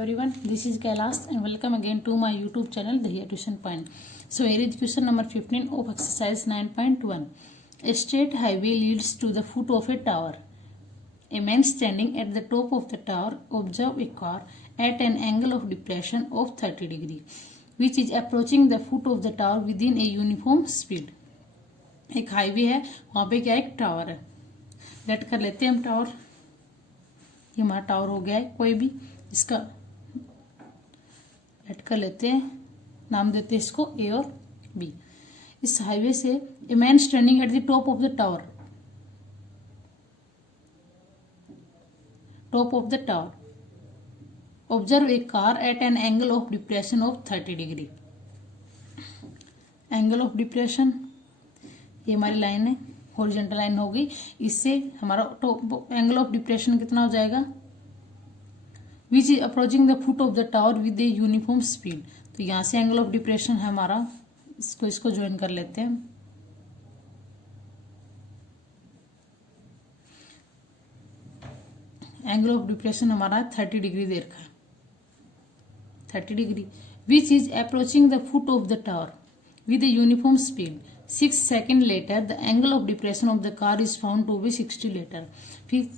everyone, this is Kailash and welcome again to my YouTube channel Dahiya Tuition Point. So here is question number 15 of exercise 9.1. A straight highway leads to the foot of a tower. A man standing at the top of the tower observes a car at an angle of depression of 30 degree, which is approaching the foot of the tower within a uniform speed. एक highway है, वहां पे क्या एक tower है. Late कर लेते हैं हम टावर. ये हमारा टावर हो गया है, कोई भी इसका ऐड कर लेते हैं, नाम देते हैं इसको ए और बी. इस हाईवे से a man standing at the top of the tower, top of the tower observe a car eight an angle of depression of 30 degree. Angle of depression ये हमारी लाइन है, हॉरिजॉन्टल लाइन होगी. इससे हमारा angle of depression कितना हो जाएगा, विच is approaching the foot of the tower with a uniform speed. तो यहां से एंगल ऑफ डिप्रेशन है हमारा, इसको ज्वाइन कर लेते हैं. एंगल ऑफ डिप्रेशन हमारा 30 डिग्री दे रखा है, 30 degree. Which is approaching the foot of the tower with a uniform speed. 6 second later the angle of depression of the car is found to be 60 later. फिर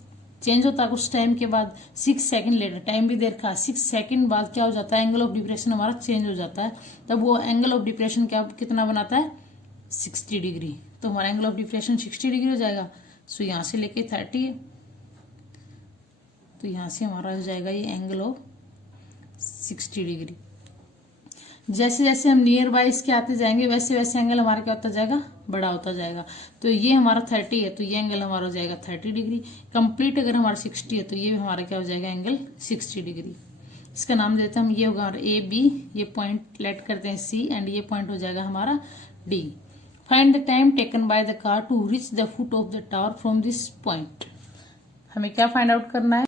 change होता है कुछ time के बाद, 6 second letter, time भी देर का 6 second बाद क्या हो जाता है, एंगल ऑफ डिप्रेशन हमारा चेंज हो जाता है. तब वो एंगल ऑफ डिप्रेशन क्या कितना बनाता है, 60 डिग्री. तो हमारा एंगल ऑफ डिप्रेशन 60 डिग्री हो जाएगा. सो यहां से लेके 30 है, तो यहां से हमारा हो जाएगा ये एंगल ऑफ 60 डिग्री. जैसे जैसे हम नियर बाय इसके आते जाएंगे वैसे वैसे एंगल हमारा क्या होता जाएगा, बड़ा होता जाएगा. तो ये हमारा 30 है, तो ये एंगल हमारा हो जाएगा 30 डिग्री. कंप्लीट अगर हमारा 60 है तो ये भी हमारा क्या हो जाएगा, एंगल 60 डिग्री. इसका नाम देते हैं हम, ये होगा ए बी, ये पॉइंट लेट करते हैं सी, एंड ये पॉइंट हो जाएगा हमारा D. Find the time taken by the car to reach the foot of the tower from this point. हमें क्या फाइंड आउट करना है,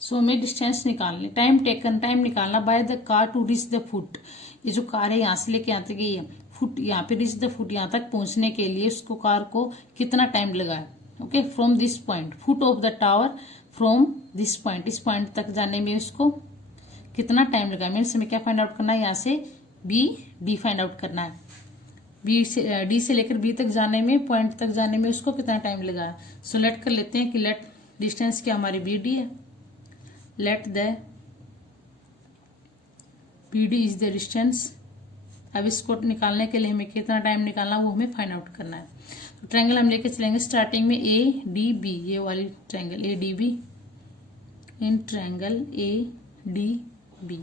सो हमें डिस्टेंस निकालनी, टाइम टेकन, टाइम निकालना by the car to reach the foot. ये जो car है यहाँ से लेके यहाँ तक गई है, फुट यहाँ पे रीच द फुट, यहाँ तक पहुंचने के लिए उसको कार को कितना टाइम लगा है. Okay, from this point, foot of the tower from this point, इस पॉइंट तक जाने में उसको कितना टाइम लगा. मीन्स हमें क्या फाइंड आउट करना है, यहाँ से बी डी फाइंड आउट करना है. बी से डी से लेकर बी तक जाने में, पॉइंट तक जाने में उसको कितना टाइम लगा है. सो लेट कर लेते हैं कि लेट डिस्टेंस क्या हमारी बी डी है. Let the B D is the distance. अब इसको निकालने के लिए हमें कितना टाइम निकालना वो हमें फाइंड आउट करना है. तो ट्रायंगल हम लेके चलेंगे स्टार्टिंग में ए डी बी, ये वाली triangle A D B, in triangle A D B.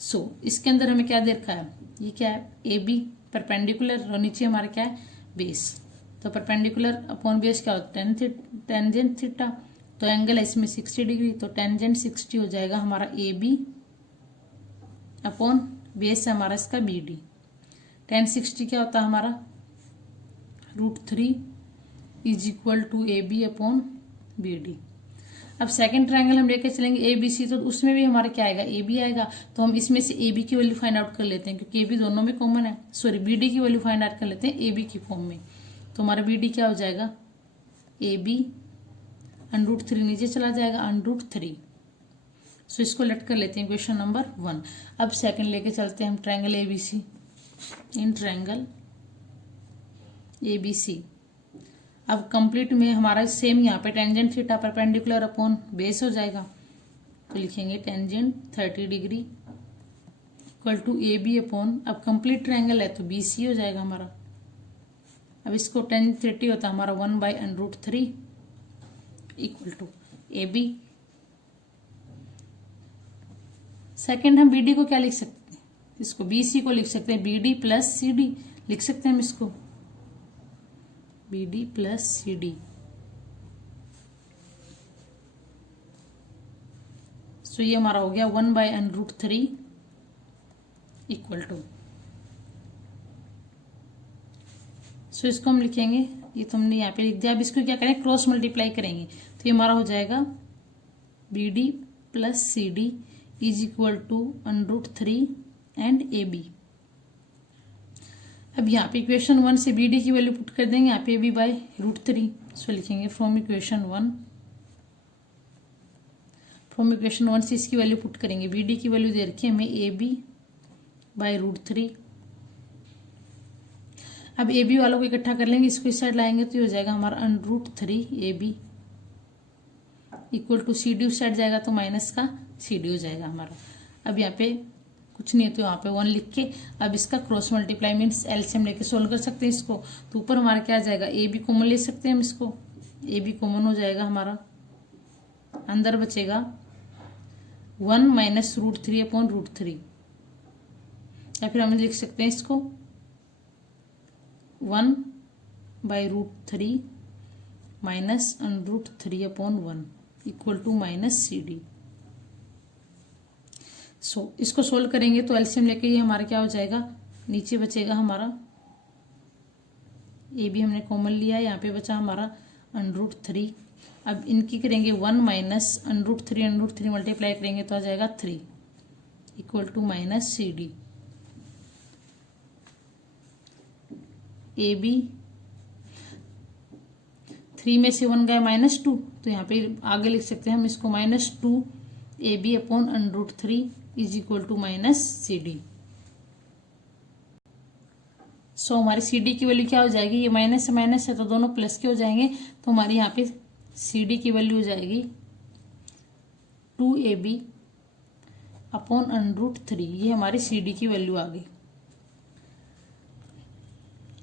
So इसके अंदर हमें क्या दे रखा है, ये क्या है, ए बी परपेंडिकुलर, और नीचे हमारा क्या है, बेस. तो परपेंडिकुलर अपॉन बेस क्या होता है, टेंजेंट थीटा. तो एंगल है इसमें 60 डिग्री, तो टेंजेंट 60 हो जाएगा हमारा ए बी अपॉन बेस है हमारा इसका बी डी. टेन 60 क्या होता है हमारा, √3 is equal to A B upon B D. अब सेकंड ट्रायंगल हम लेके चलेंगे ए बी सी, तो उसमें भी हमारा क्या आएगा, ए बी आएगा. तो हम इसमें से ए बी की वैल्यू फाइंड आउट कर लेते हैं, क्योंकि ए बी दोनों में कॉमन है. सॉरी, बी डी की वैल्यू फाइंड आउट कर लेते हैं ए बी की फॉर्म में. तो हमारा बी डी क्या हो जाएगा, ए बी √3 नीचे चला जाएगा, √3. सो इसको लेट कर लेते हैं क्वेश्चन नंबर 1. अब सेकंड लेके चलते हैं हम triangle ABC, in triangle ABC. अब कंप्लीट में हमारा सेम यहाँ पे tangent theta perpendicular upon base हो जाएगा. तो लिखेंगे tangent 30 degree equal to A B upon, अब कंप्लीट ट्रायंगल है तो बी सी हो जाएगा हमारा. अब इसको टेंजेंट 30 होता है हमारा 1/√3 equal to A B. Second हम बी डी को क्या लिख सकते हैं, इसको बी सी को लिख सकते हैं B D plus C D लिख सकते हैं हम इसको, B D plus C D. So ये हमारा हो गया 1/√3 इक्वल टू. सो इसको हम लिखेंगे, ये तुमने यहाँ पे लिख दिया. अब इसको क्या करें, क्रॉस मल्टीप्लाई करेंगे, तो ये हमारा हो जाएगा B D plus C D is equal to √3 and A B. अब यहाँ पे इक्वेशन 1 से बी डी की वैल्यू पुट कर देंगे, यहाँ पे बी /√3. सो लिखेंगे फ्रॉम इक्वेशन 1 फ्रॉम इक्वेशन 1 से इसकी वैल्यू पुट करेंगे। बी डी की वैल्यू दे रखी है हमें ए बी बाई √3। अब ए बी वालों को इकट्ठा कर लेंगे, इसको इस साइड लाएंगे तो ये हो जाएगा हमारा √3 A B equal to C D उस साइड जाएगा तो माइनस का सी डी हो जाएगा हमारा। अब यहाँ पे कुछ नहीं है तो यहाँ पे 1 लिख के अब इसका क्रॉस मल्टीप्लाई मीन्स एलसीएम लेके सोल्व कर सकते हैं इसको। तो ऊपर हमारा क्या आ जाएगा, ए बी कॉमन ले सकते हैं हम इसको, ए बी कॉमन हो जाएगा हमारा, अंदर बचेगा 1 माइनस √3 अपॉन √3, या फिर हम लिख सकते हैं इसको 1 by √3 minus √3 upon 1 equal to minus C D. So इसको सोल्व करेंगे तो एलसीएम लेके ये हमारा क्या हो जाएगा, नीचे बचेगा हमारा ए बी हमने कॉमन लिया है, यहाँ पे बचा हमारा √3। अब इनकी करेंगे 1 माइनस √3 मल्टीप्लाई करेंगे तो आ जाएगा 3 equal to minus C D. A B 3 में से 1 गया -2 तो यहाँ पे आगे लिख सकते हैं हम इसको -2 A B upon √3 is equal to minus C D. So हमारी सी डी की वैल्यू क्या हो जाएगी, ये माइनस से माइनस है तो दोनों प्लस के हो जाएंगे, तो हमारी यहाँ पे सी डी की वैल्यू हो जाएगी 2ab अपॉन √3। ये हमारी सी डी की वैल्यू आ गई।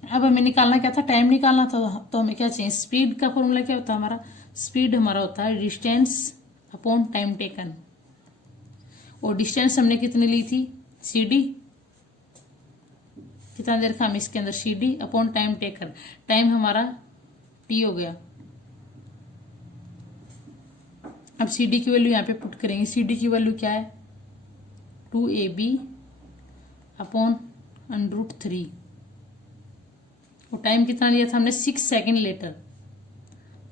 अब हमें निकालना क्या था, टाइम निकालना था, तो हमें क्या चाहिए, स्पीड का फॉर्मूला क्या होता है हमारा, स्पीड हमारा होता है डिस्टेंस अपॉन टाइम टेकन, और डिस्टेंस हमने कितनी ली थी, सी डी, कितना देर का हम इसके अंदर, C D upon time taken, time हमारा टी हो गया। अब सी डी की वैल्यू यहाँ पे पुट करेंगे, सी डी की वैल्यू क्या है 2ab अपॉन √3, और टाइम कितना लिया था हमने 6 सेकेंड लेटर,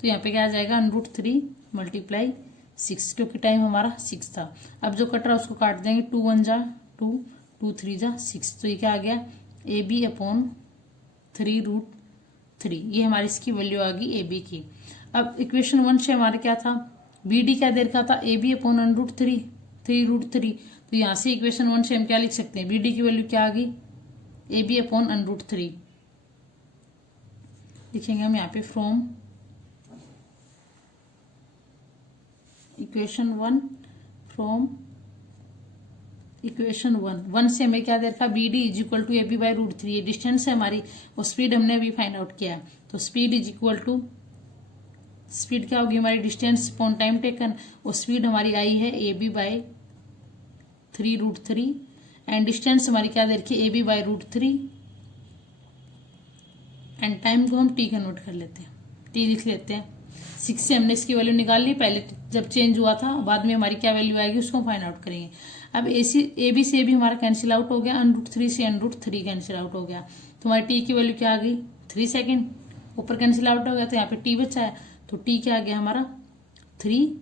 तो यहाँ पे क्या आ जाएगा √3 मल्टीप्लाई 6, क्योंकि टाइम हमारा 6 था। अब जो कट रहा है उसको काट देंगे, 2 1 जा 2, 2 3 जा 6, तो ये क्या आ गया ए बी अपॉन 3√3, ये हमारी इसकी वैल्यू आ गई ए बी की। अब इक्वेशन 1 से हमारे क्या था, बी डी क्या दे रखा था, ए बी अपॉन √3 3√3, तो यहाँ से इक्वेशन 1 से हम क्या लिख सकते हैं, बी डी की वैल्यू क्या आ गई ए बी अपॉन √3, लिखेंगे हम यहाँ पे फ्रॉम इक्वेशन 1, फ्रॉम इक्वेशन 1 से हमें क्या दे रखा, B D is equal to A B by √3, ये डिस्टेंस है हमारी, और स्पीड हमने अभी फाइंड आउट किया, तो speed is equal to, speed क्या होगी हमारी डिस्टेंस अपॉन टाइम टेकन, और स्पीड हमारी आई है A B by 3√3, and distance हमारी क्या दे रखी है A B by √3, and time को हम टी कन्वर्ट कर लेते हैं, टी लिख लेते हैं। 6 से हमने इसकी वैल्यू निकाल ली, पहले जब चेंज हुआ था, बाद में हमारी क्या वैल्यू आएगी उसको फाइंड आउट करेंगे। अब ए बी से भी हमारा कैंसिल आउट हो गया, √3 से √3 कैंसिल आउट हो गया, तो हमारी टी की वैल्यू क्या आ गई 3 सेकेंड, ऊपर कैंसिल आउट हो गया तो यहाँ पे टी बचा है, तो टी क्या आ गया हमारा 3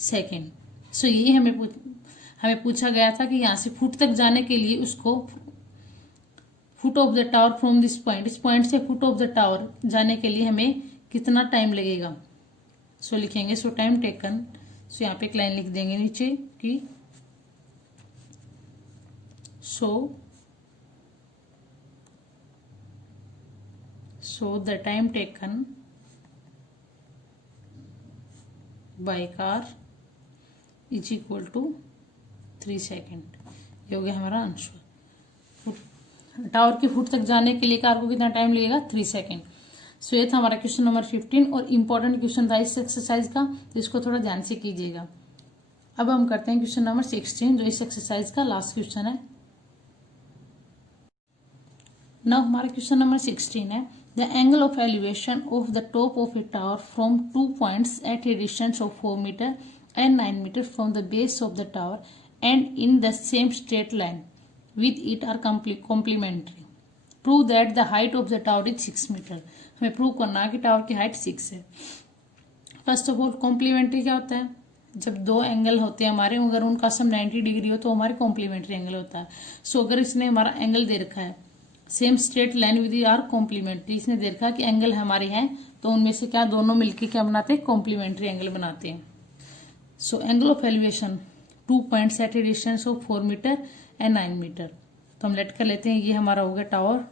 सेकेंड। सो ये हमें पूछा गया था कि यहाँ से फुट तक जाने के लिए उसको foot of the tower from this point, इस पॉइंट से फुट ऑफ द टावर जाने के लिए हमें कितना टाइम लगेगा। सो लिखेंगे, सो टाइम टेकन, सो यहाँ पे एक लाइन लिख देंगे नीचे कि so the time taken by car is equal to 3 second. ये हो गया हमारा आंसर। टावर की फुट तक जाने के लिए कार को कितना टाइम लगेगा 3 सेकेंड। सो ये था हमारा क्वेश्चन नंबर 15, और इम्पोर्टेंट क्वेश्चन था इस एक्सरसाइज का, तो इसको थोड़ा ध्यान से कीजिएगा। अब हम करते हैं क्वेश्चन नंबर 16, जो इस एक्सरसाइज का लास्ट क्वेश्चन है। नाउ हमारा क्वेश्चन नंबर 16 है, the angle of elevation of the top of a tower from 2 points at a distance of 4 metre and 9 metre from the base of the tower and in the same straight line with it are complementary. Prove that the height of the tower is 6 metre. हमें prove करना है कि tower की height 6 है। First of all complementary क्या होता है, जब दो एंगल होते हैं हमारे, अगर उनका सम 90 डिग्री हो तो हमारे कॉम्प्लीमेंट्री एंगल होता है। सो अगर इसने हमारा एंगल दे रखा है same straight line with are complementary, इसने दे रखा है कि एंगल हमारे हैं, तो उनमें से क्या दोनों मिलकर क्या बनाते हैं, कॉम्प्लीमेंट्री एंगल बनाते हैं। So angle of elevation 2 points at a distance of 4 metre and 9 metre. तो हम लेट कर लेते हैं, ये हमारा हो गया टावर,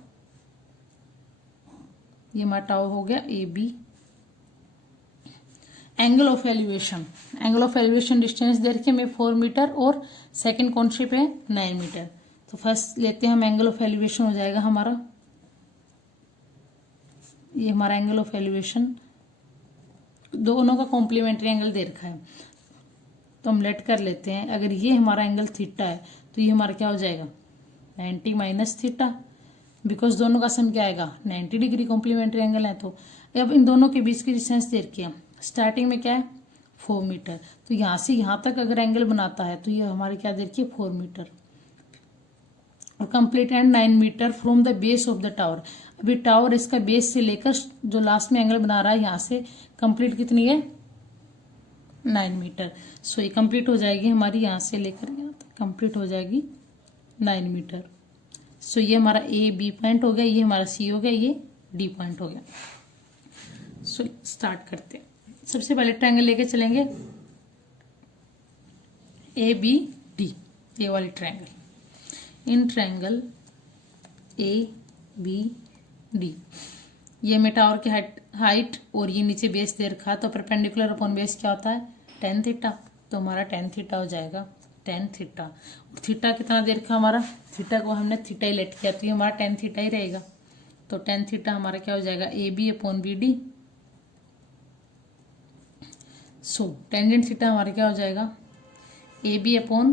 ये हमारा टावर हो गया A B. Angle of elevation, angle of elevation distance दे रखी है हमें 4 मीटर और सेकंड कौन सी पे है 9 मीटर. तो फर्स्ट लेते हैं हम एंगल ऑफ एलिवेशन हो जाएगा हमारा, ये हमारा एंगल ऑफ एलिवेशन, दोनों का कॉम्प्लीमेंट्री एंगल दे रखा है. तो हम लेट कर लेते हैं, अगर ये हमारा एंगल थीटा है तो ये हमारा क्या हो जाएगा 90 माइनस थीटा, बिकॉज दोनों का सम क्या आएगा 90 डिग्री कॉम्प्लीमेंट्री एंगल है. तो अब इन दोनों के बीच की डिस्टेंस दे रखी है, स्टार्टिंग में क्या है 4 मीटर, तो यहाँ से यहाँ तक अगर एंगल बनाता है तो ये हमारी क्या दे रखी है 4 मीटर. और complete and 9 metre from the base of the tower. अभी टावर इसका बेस से लेकर जो लास्ट में एंगल बना रहा है यहाँ से कंप्लीट कितनी है 9 मीटर. सो ये कंप्लीट हो जाएगी हमारी यहाँ से लेकर यहाँ तक कंप्लीट हो जाएगी 9 मीटर. सो ये हमारा ए बी पॉइंट हो गया, ये हमारा सी हो गया, ये डी पॉइंट हो गया. सो स्टार्ट करते हैं. सबसे पहले ट्रायंगल लेके चलेंगे ए बी डी, ये वाली triangle. In triangle A B D, ये में टावर की हाइट और ये नीचे बेस दे रखा, तो परपेंडिकुलर अपॉन बेस क्या होता है tan थीटा. तो हमारा tan थीटा हो जाएगा tan थीटा. और थीटा कितना दे रखा हमारा, थीटा को हमने थीटा ही लेट किया तो ये हमारा tan थीटा ही रहेगा. तो tan थीटा हमारा क्या हो जाएगा A B upon B D. So tangent theta हमारा क्या हो जाएगा A B upon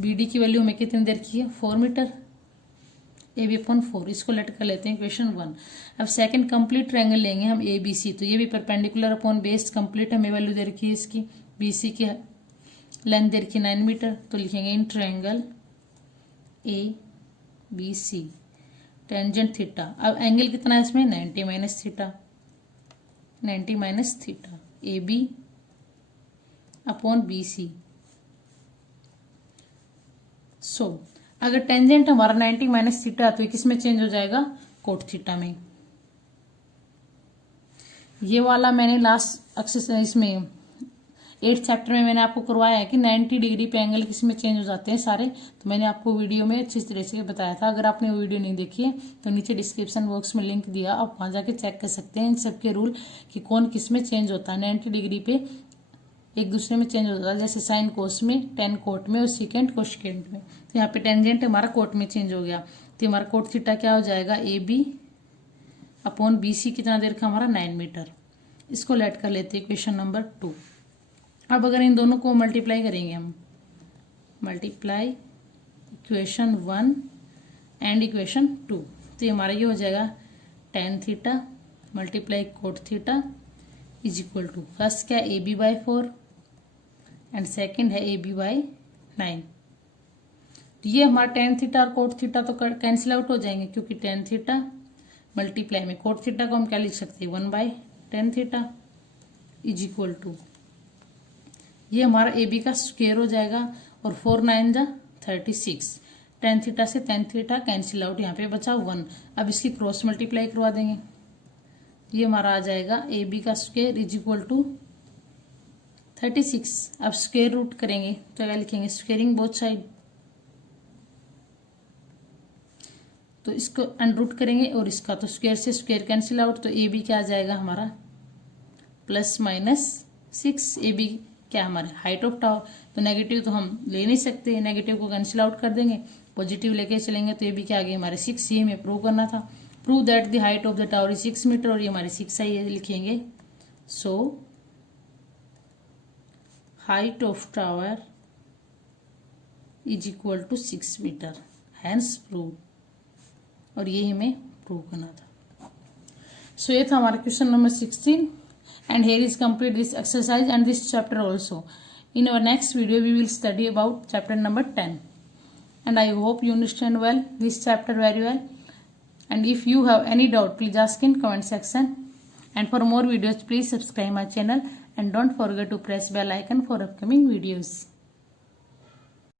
B D की वैल्यू हमें कितनी दे रखी है 4 मीटर, ए बी अपॉन 4. इसको लेट कर लेते हैं इक्वेशन 1. अब सेकंड कंप्लीट ट्रायंगल लेंगे हम ए बी सी, तो ये भी परपेंडिकुलर अपॉन बेस कंप्लीट हमें वैल्यू दे रखी है इसकी, बी सी की लेंथ दे रखी 9 मीटर. तो लिखेंगे in triangle A B C tangent theta. अब एंगल कितना है इसमें 90 minus theta, 90 minus theta A B upon B C. So अगर टेंजेंट हमारा 90 माइनस थीटा तो ये किस में चेंज हो जाएगा कोट थीटा में. ये वाला मैंने लास्ट एक्सरसाइज में 8th चैप्टर में मैंने आपको करवाया है कि 90 डिग्री पे एंगल किस में चेंज हो जाते हैं सारे. तो मैंने आपको वीडियो में अच्छी तरह से बताया था. अगर आपने वो वीडियो नहीं देखी है तो नीचे डिस्क्रिप्शन बॉक्स में लिंक दिया, आप वहां जाके चेक कर सकते हैं इन सबके रूल कि कौन किस में चेंज होता है. 90 डिग्री पे एक दूसरे में चेंज होता है, जैसे साइन कोस में, टेन कोट में और सेकेंड कोसेकेंट में. तो यहाँ पे टेंजेंट हमारा कोट में चेंज हो गया, तो हमारा कोट थीटा क्या हो जाएगा A B upon B C. कितना देर का हमारा 9 मीटर. इसको लेट कर लेते हैं इक्वेशन नंबर 2. अब अगर इन दोनों को मल्टीप्लाई करेंगे हम, मल्टीप्लाई इक्वेशन 1 एंड इक्वेशन 2, तो ये हमारा ये हो जाएगा tan theta multiply cot theta is equal to first क्या A B by 4 and second है ए बी बाई 9. ये हमारा tan थीटा और कोट थीटा तो कैंसिल आउट हो जाएंगे, क्योंकि tan थीटा मल्टीप्लाई में कोट थीटा को हम क्या लिख सकते हैं 1 by tan theta is equal to, ये हमारा ए बी का स्क्वायर हो जाएगा और 4 9 जा 36. tan थीटा से tan थीटा कैंसिल आउट, यहाँ पे बचा 1. अब इसकी क्रॉस मल्टीप्लाई करवा देंगे, ये हमारा आ जाएगा ए बी का स्क्वायर इज इक्वल टू 36. अब स्क्वायर रूट करेंगे तो क्या लिखेंगे स्क्वायरिंग बोथ साइड, तो इसको अनरूट करेंगे और इसका तो स्क्वायर से स्क्वायर कैंसिल आउट, तो ए बी क्या आ जाएगा हमारा प्लस माइनस 6. ए बी क्या हमारे हाइट ऑफ टावर, तो नेगेटिव तो हम ले नहीं सकते, नेगेटिव को कैंसिल आउट कर देंगे, पॉजिटिव लेके चलेंगे, तो ए बी क्या आ गया हमारे 6. ये हमें प्रूव करना था. Prove that the height of the tower is 6 metre, और ये हमारे 6 है, ये लिखेंगे. So height of tower is equal to 6 metre, hence prove. और ये हमें प्रूव करना था. सो ये था हमारा question number 16. And here is complete this exercise and this chapter also. In our next video, we will study about chapter number 10. And I hope you understand well this chapter very well. And if you have any doubt, please ask in comment section. And for more videos, please subscribe my channel and don't forget to press bell icon for upcoming videos.